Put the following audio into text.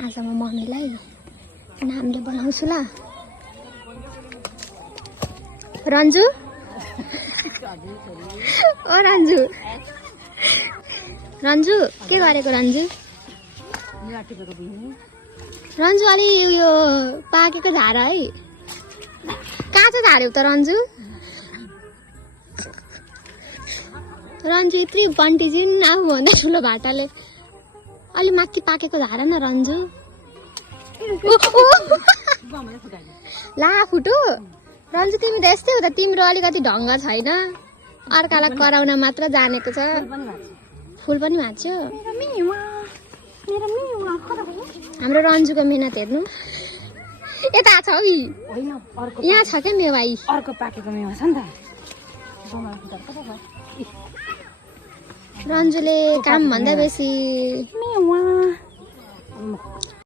आज म मम्मीलाई नामले बोलाउँछु ल। रन्जु ओ रन्जु रन्जु के गरेको रन्जु? रन्जु अलि यो पाकेको झार है, काँचो झार्यौ त रन्जु। रन्जु यत्रो बन्टी चाहिँ आफूभन्दा ठुलो भाटाले अलि माथि पाकेको झार न रन्जु। ला फुटो रन्जु, तिमी त यस्तै हो त, तिम्रो अलिकति ढङ्ग छैन, अर्कालाई कराउन मात्र जानेको छ। फुल पनि भाँच्यो। हाम्रो रन्जुको मेहनत हेर्नु, यता छ है, यहाँ छ क्या मेवा, अर्को पाकेको मेवा छ नि त। रन्जुले काम भन्दा बेसी